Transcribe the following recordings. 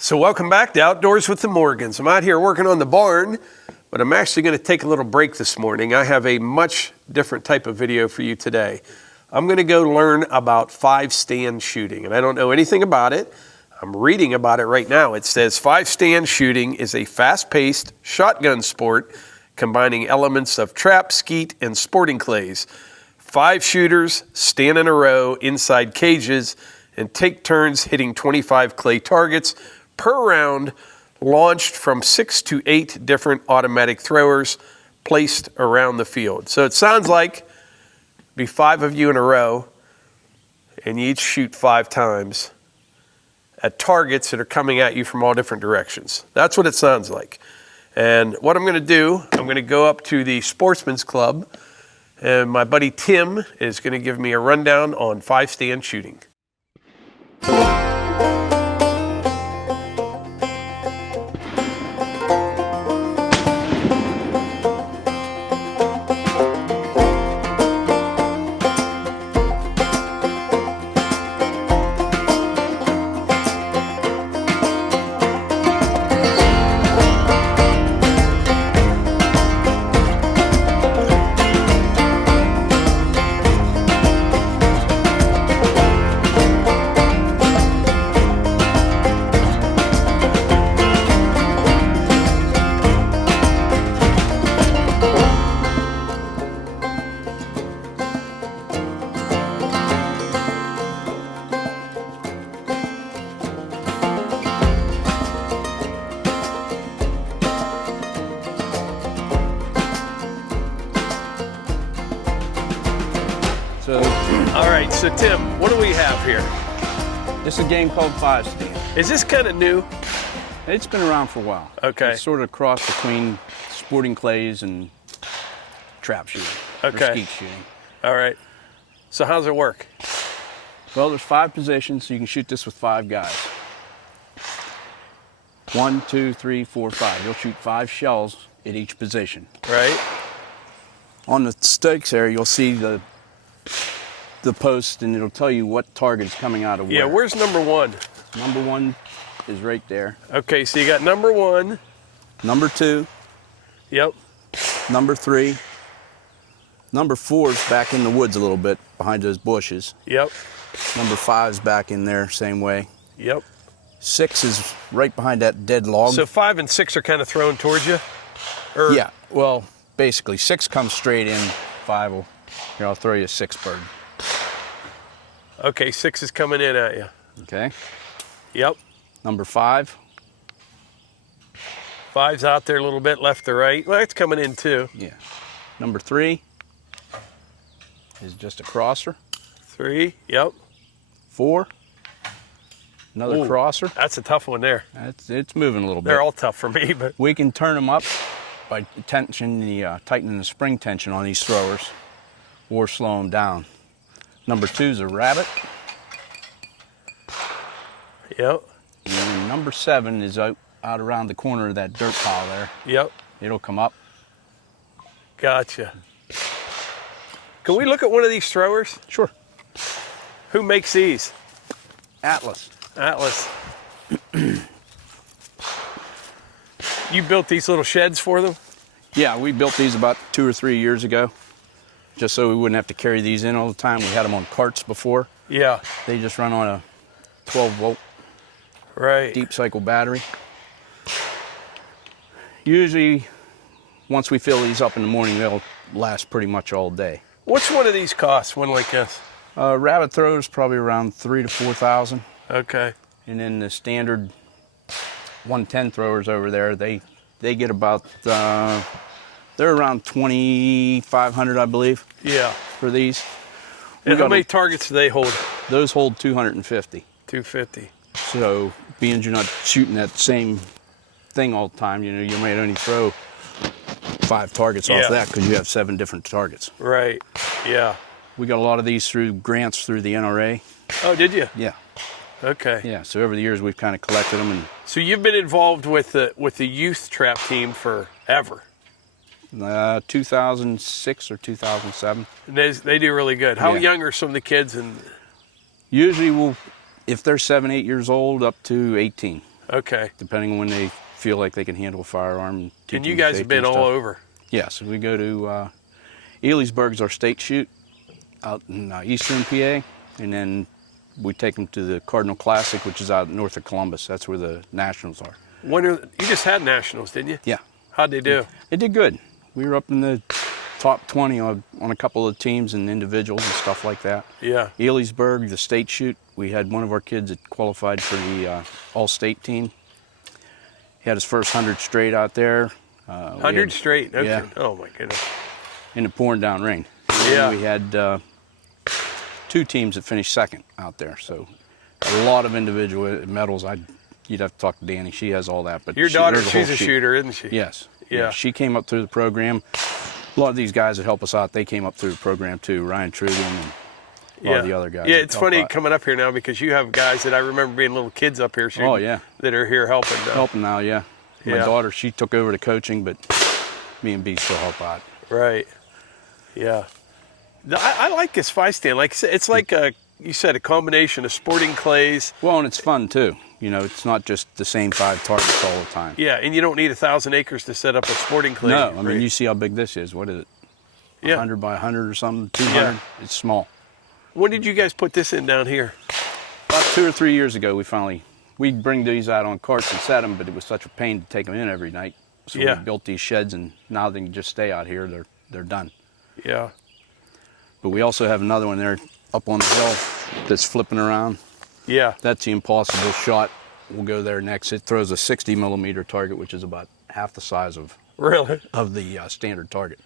So welcome back to Outdoors with the Morgans. I'm out here working on the barn, but I'm actually going to take a little break this morning. I have a much different type of video for you today. I'm going to go learn about 5-stand shooting, and I don't know anything about it. I'm reading about it right now. It says 5-stand shooting is a fast-paced shotgun sport combining elements of trap, skeet, and sporting clays. 5 shooters stand in a row inside cages and take turns hitting 25 clay targets per round, launched from 6 to 8 different automatic throwers placed around the field. So it sounds like be 5 of you in a row, and you each shoot 5 times at targets that are coming at you from all different directions. That's what it sounds like. And what I'm going to do, I'm going to go up to the Sportsman's Club, and my buddy Tim is going to give me a rundown on 5-stand shooting. All right, so Tim, what do we have here? This is a game called 5-stand. Is this kind of new? It's been around for a while. Okay. It's sort of a cross between sporting clays and trap shooting, okay, or skeet shooting. All right. So how's it work? Well, there's 5 positions, so you can shoot this with 5 guys. 1, 2, 3, 4, 5. You'll shoot 5 shells at each position. Right. On the stakes there, you'll see the post, and it'll tell you what target is coming out of where. Yeah, where's number 1? Number 1 is right there. Okay, so you got number 1. Number 2. Yep. Number 3. Number 4 is back in the woods a little bit, behind those bushes. Yep. Number 5 is back in there, same way. Yep. 6 is right behind that dead log. So 5 and 6 are kind of thrown towards you? Or... Yeah, well, basically 6 comes straight in, 5 will, here, I'll throw you a 6 bird. Okay, 6 is coming in at you. Okay. Yep. Number 5. 5's out there a little bit, left to right. Well, it's coming in too. Yeah. Number 3 is just a crosser. 3, yep. 4, another crosser. That's a tough one there. It's moving a little bit. They're all tough for me, but... We can turn them up by tightening the spring tension on these throwers, or slow them down. Number 2 is a rabbit. Yep. And number 7 is out around the corner of that dirt pile there. Yep. It'll come up. Gotcha. Can we look at one of these throwers? Sure. Who makes these? Atlas. Atlas. You built these little sheds for them? Yeah, we built these about 2 or 3 years ago, just so we wouldn't have to carry these in all the time. We had them on carts before. Yeah. They just run on a 12-volt right, deep cycle battery. Usually, once we fill these up in the morning, they'll last pretty much all day. What's one of these cost, one like this? Rabbit throws probably around 3,000 to 4,000. Okay. And then the standard 110 throwers over there, they get about, they're around 2,500, I believe. Yeah. For these. And how many targets do they hold? Those hold 250. 250. So, being you're not shooting that same thing all the time, you know, you might only throw 5 targets off that because you have 7 different targets. Right. Yeah. We got a lot of these through grants through the NRA. Oh, did you? Yeah. Okay. Yeah. So over the years we've kind of collected them. And so you've been involved with the youth trap team forever. 2006 or 2007. And they do really good. How young are some of the kids? And usually if they're 7, 8 years old, up to 18. Okay. depending on when they feel like they can handle a firearm. And you guys have been all over. Yeah, so we go to Elysburg's our state shoot out in eastern PA, and then we take them to the Cardinal Classic, which is out north of Columbus. That's where the nationals are. You just had nationals, didn't you? Yeah. How'd they do? They did good. We were up in the top 20 on a couple of teams and individuals and stuff like that. Yeah. Elysburg, the state shoot, we had one of our kids that qualified for the all-state team. He had his first 100 straight out there. 100 straight? Okay. Yeah. Oh, my goodness. In the pouring down rain. Yeah. We had 2 teams that finished second out there, so a lot of individual medals. You'd have to talk to Danny. She has all that. But your daughter, she's a shooter, isn't she? Yes. Yeah. She came up through the program. A lot of these guys that help us out, they came up through the program too. Ryan Trugan and a lot of the other guys. Yeah, it's funny coming up here now because you have guys that I remember being little kids up here shooting. Oh, yeah. That are here helping. Helping now, yeah. My Yeah. daughter, she took over the coaching, but me and B still help out. Right. Yeah. I like this five stand. Like it's like you said, a combination of sporting clays. Well, and it's fun too. You know, it's not just the same 5 targets all the time. Yeah, and you don't need 1,000 acres to set up a sporting clay. No, I mean, you see how big this is. What is it? Yeah. 100 by 100 or something? 200? Yeah. It's small. When did you guys put this in down here? About 2 or 3 years ago, we'd bring these out on carts and set them, but it was such a pain to take them in every night. So Yeah. we built these sheds, and now they can just stay out here. They're done. Yeah. But we also have another one there up on the hill that's flipping around. Yeah. That's the impossible shot. We'll go there next. It throws a 60 millimeter target, which is about half the size of Really? the standard target.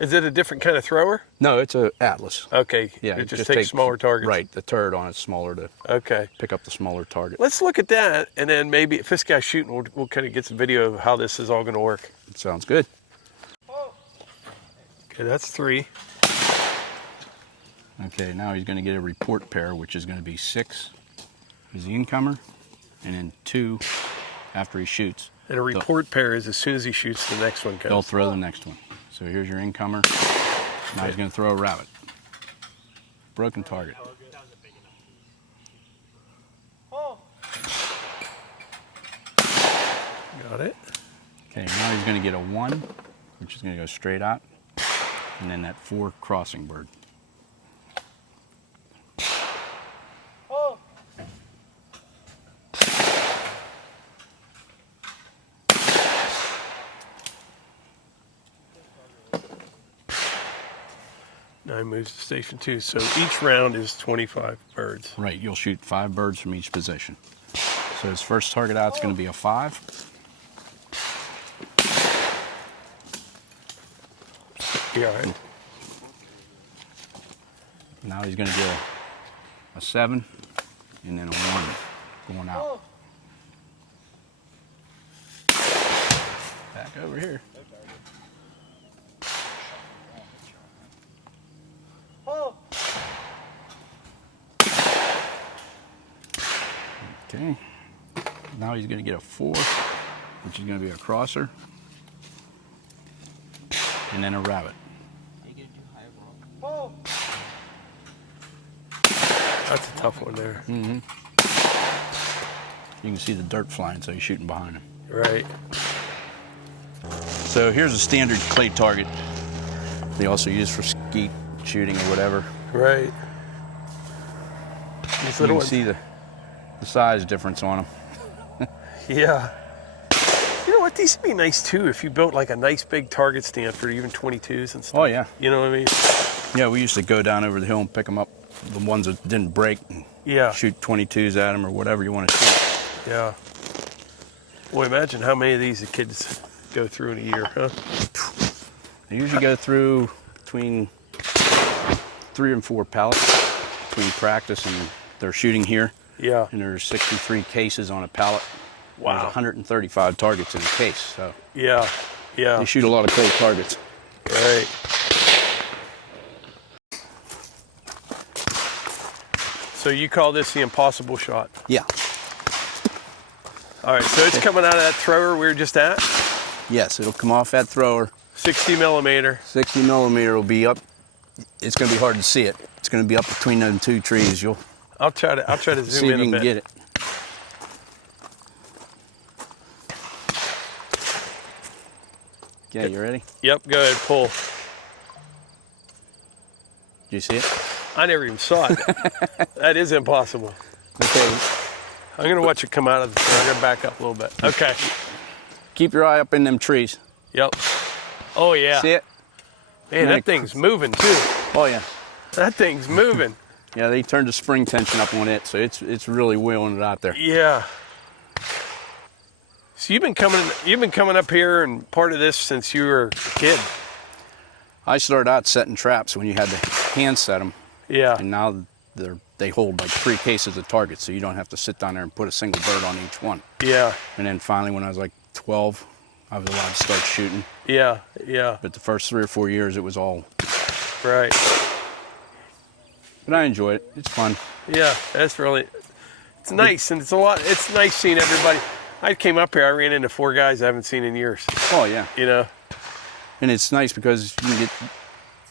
Is it a different kind of thrower? No, it's a Atlas. Okay. Yeah, It just takes smaller targets. Right, the turret on it's smaller to Okay. pick up the smaller target. Let's look at that, and then maybe if this guy's shooting, we'll kind of get some video of how this is all going to work. It sounds good. Okay, that's 3. Okay, now he's going to get a report pair, which is going to be 6 as the incomer, and then 2 after he shoots. And a report pair is as soon as he shoots, the next one They'll comes. throw the next one. So here's your incomer. Now he's going to throw a rabbit. Broken target. Got it. Okay, now he's going to get a 1, which is going to go straight out, and then that 4 crossing bird. Now he moves to station 2. So each round is 25 birds. Right, you'll shoot 5 birds from each position. So his first target out's going to be a 5. Yeah, all right. Now he's going to get a 7 and then a 1 going out. Back over here. Okay. Now he's going to get a 4, which is going to be a crosser, and then a rabbit. That's a tough one there. You can see the dirt flying, so he's shooting behind him. Right. So here's a standard clay target. They also use for skeet shooting or whatever. Right. These You little can ones. see the size difference on them. Yeah. You know what? These would be nice too if you built like a nice big target stand for even 22s and stuff. Oh yeah. You know what I mean? Yeah, we used to go down over the hill and pick them up, the ones that didn't break, and Yeah. shoot 22s at them or whatever you want to shoot. Yeah. Well, imagine how many of these the kids go through in a year, huh? They usually go through between 3 and 4 pallets between practice and their shooting here. Yeah. And there's 63 cases on a pallet. Wow. There's 135 targets in a case, so Yeah. Yeah. they shoot a lot of clay targets. Right. So you call this the impossible shot? Yeah. All right. So it's coming out of that thrower we were just at. Yes, it'll come off that thrower. 60 millimeter. 60 millimeter will be up. It's going to be hard to see it. It's going to be up between them 2 trees. You'll I'll try to see zoom if in you a can bit. get it. Okay, you ready? Yep, go ahead, pull. Did you see it? I never even saw it. That is impossible. Okay. I'm gonna watch it come out of the tree. I'm gonna back up a little bit. Okay. Keep your eye up in them trees. Yep. Oh yeah. See it? Man, that thing's moving too. Oh yeah. That thing's moving. Yeah, they turned the spring tension up on it, so it's really wheeling it out there. Yeah. So you've been coming up here and part of this since you were a kid. I started out setting traps when you had to hand set them. Yeah. And now they hold like 3 cases of targets, so you don't have to sit down there and put a single bird on each one. Yeah. And then finally, when I was like 12, I was allowed to start shooting. Yeah. Yeah. But the first 3 or 4 years, it was all. Right. But I enjoy it. It's fun. Yeah, that's really. It's nice, and it's nice seeing everybody. I came up here, I ran into 4 guys I haven't seen in years. Oh yeah. You know. And it's nice because you get.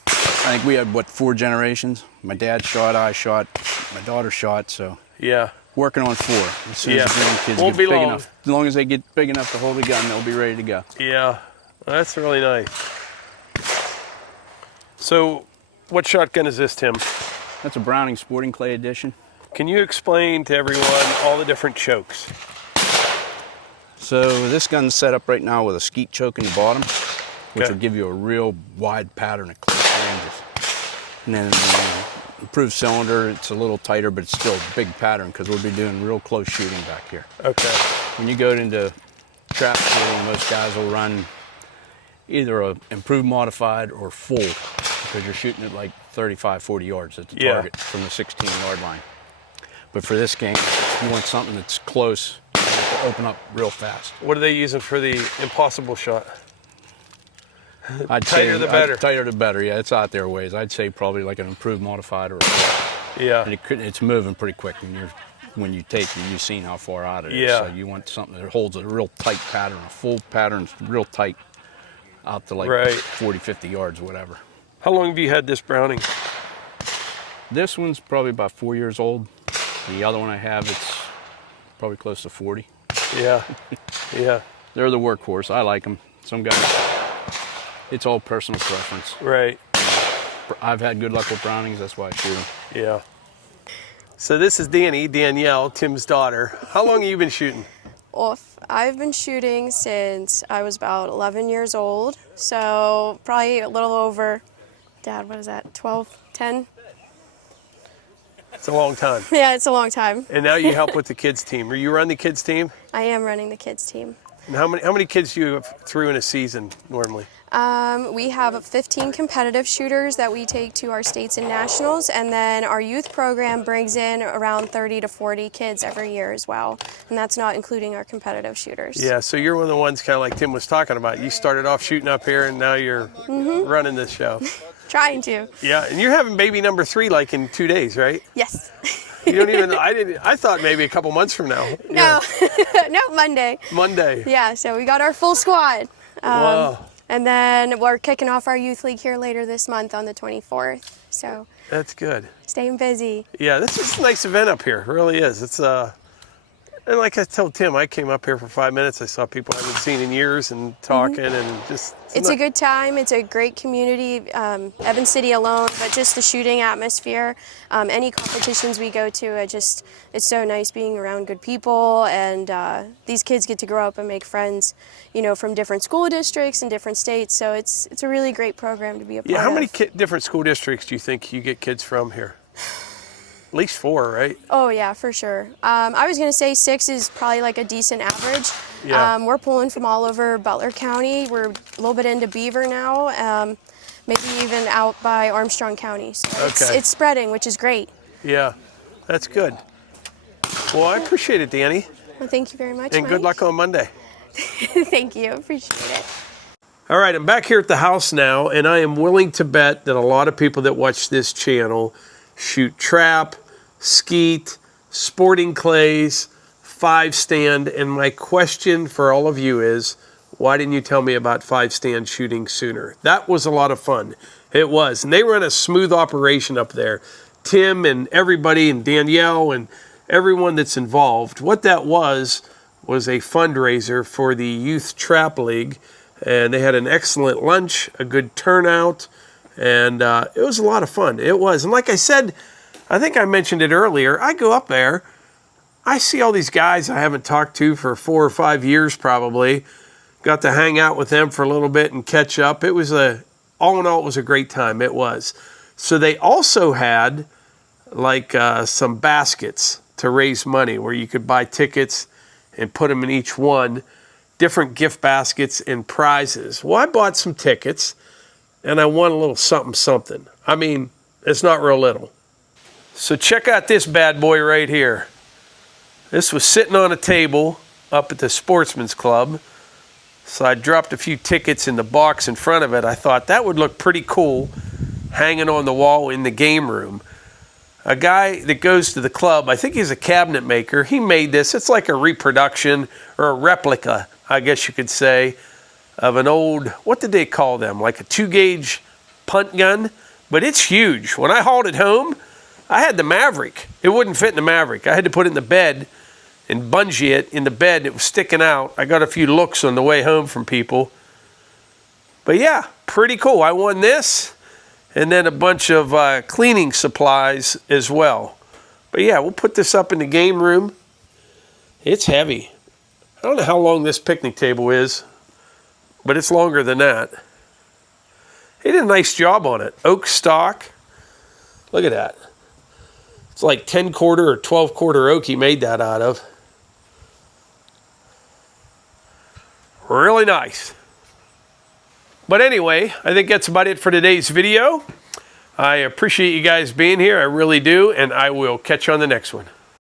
I think we had, what, 4 generations? My dad shot, I shot, my daughter shot, so. Yeah. Working on 4. As soon as the grandkids Won't get be big long. enough. As long as they get big enough to hold a gun, they'll be ready to go. Yeah. That's really nice. So, what shotgun is this, Tim? That's a Browning Sporting Clay edition. Can you explain to everyone all the different chokes? So this gun's set up right now with a skeet choke in the bottom, which Okay. will give you a real wide pattern of close ranges. And then improved cylinder, it's a little tighter, but it's still a big pattern because we'll be doing real close shooting back here. Okay. When you go into trap shooting, most guys will run either a improved modified or full because you're shooting at like 35, 40 yards at the target from the 16-yard line. But for this game, you want something that's close to open up real fast. What are they using for the impossible shot? I'd Tighter say, the better. Tighter the better, yeah. It's out there a ways. I'd say probably like an improved modified or a full. Yeah. And it's moving pretty quick when you take it. You've seen how far out it is. Yeah. So you want something that holds a real tight pattern, a full pattern's real tight out to like Right. 40, 50 yards, whatever. How long have you had this Browning? This one's probably about 4 years old. The other one I have, it's probably close to 40. Yeah. Yeah. They're the workhorse. I like them. Some guys, it's all personal preference. Right. I've had good luck with Brownings. That's why I shoot them. Yeah. So this is Danielle, Tim's daughter. How long have you been shooting? Well, I've been shooting since I was about 11 years old. So probably a little over, Dad, what is that, 12, 10? It's a long time. Yeah, it's a long time. And now you help with the kids team. Are you run the kids team? I am running the kids team. And how many kids do you have through in a season normally? We have 15 competitive shooters that we take to our states and nationals, and then our youth program brings in around 30 to 40 kids every year as well, and that's not including our competitive shooters. Yeah, so you're one of the ones kind of like Tim was talking about. You started off shooting up here, and now you're running this show. Trying to. Yeah, and you're having baby number 3 like in 2 days, right? Yes. You don't even. I thought maybe a couple months from now. No, no, Monday. Monday. Yeah, so we got our full squad. Wow. And then we're kicking off our youth league here later this month on the 24th. So That's good. staying busy. Yeah, this is a nice event up here. It really is. It's and like I told Tim, I came up here for 5 minutes. I saw people I haven't seen in years and talking and just. It's a good time. It's a great community. Evans City alone, but just the shooting atmosphere. Any competitions we go to, it's so nice being around good people, and these kids get to grow up and make friends, from different school districts and different states. So it's a really great program to be a part of. Yeah, how many different school districts do you think you get kids from here? At least 4, right? Oh yeah, for sure. I was gonna say 6 is probably like a decent average. Yeah. We're pulling from all over Butler County. We're a little bit into Beaver now, maybe even out by Armstrong County. So it's spreading, which is great. Yeah, that's good. Well, I appreciate it, Danny. Well, thank you very much, And good Mike. luck on Monday. Thank you, appreciate it. All right, I'm back here at the house now, and I am willing to bet that a lot of people that watch this channel shoot trap, skeet, sporting clays, 5-stand, and my question for all of you is, why didn't you tell me about 5-stand shooting sooner? That was a lot of fun. It was, and they run a smooth operation up there. Tim and everybody and Danielle and everyone that's involved. What that was a fundraiser for the Youth Trap League, and they had an excellent lunch, a good turnout, and it was a lot of fun. It was. And like I said, I think I mentioned it earlier, I go up there, I see all these guys I haven't talked to for 4 or 5 years probably. Got to hang out with them for a little bit and catch up. It was all in all, it was a great time. It was. So they also had like some baskets to raise money where you could buy tickets and put them in each one, different gift baskets and prizes. Well, I bought some tickets and I won a little something something. I mean, it's not real little. So check out this bad boy right here. This was sitting on a table up at the Sportsman's Club. So I dropped a few tickets in the box in front of it. I thought that would look pretty cool hanging on the wall in the game room. A guy that goes to the club, I think he's a cabinet maker, he made this. It's like a reproduction or a replica, I guess you could say, of an old, what did they call them? Like a 2-gauge punt gun, but it's huge. When I hauled it home, I had the Maverick. It wouldn't fit in the Maverick. I had to put it in the bed and bungee it in the bed. It was sticking out. I got a few looks on the way home from people. But yeah, pretty cool. I won this and then a bunch of cleaning supplies as well. But yeah, we'll put this up in the game room. It's heavy. I don't know how long this picnic table is, but it's longer than that. He did a nice job on it. Oak stock. Look at that. It's like 10-quarter or 12-quarter oak he made that out of. Really nice. But anyway, I think that's about it for today's video. I appreciate you guys being here. I really do. And I will catch you on the next one.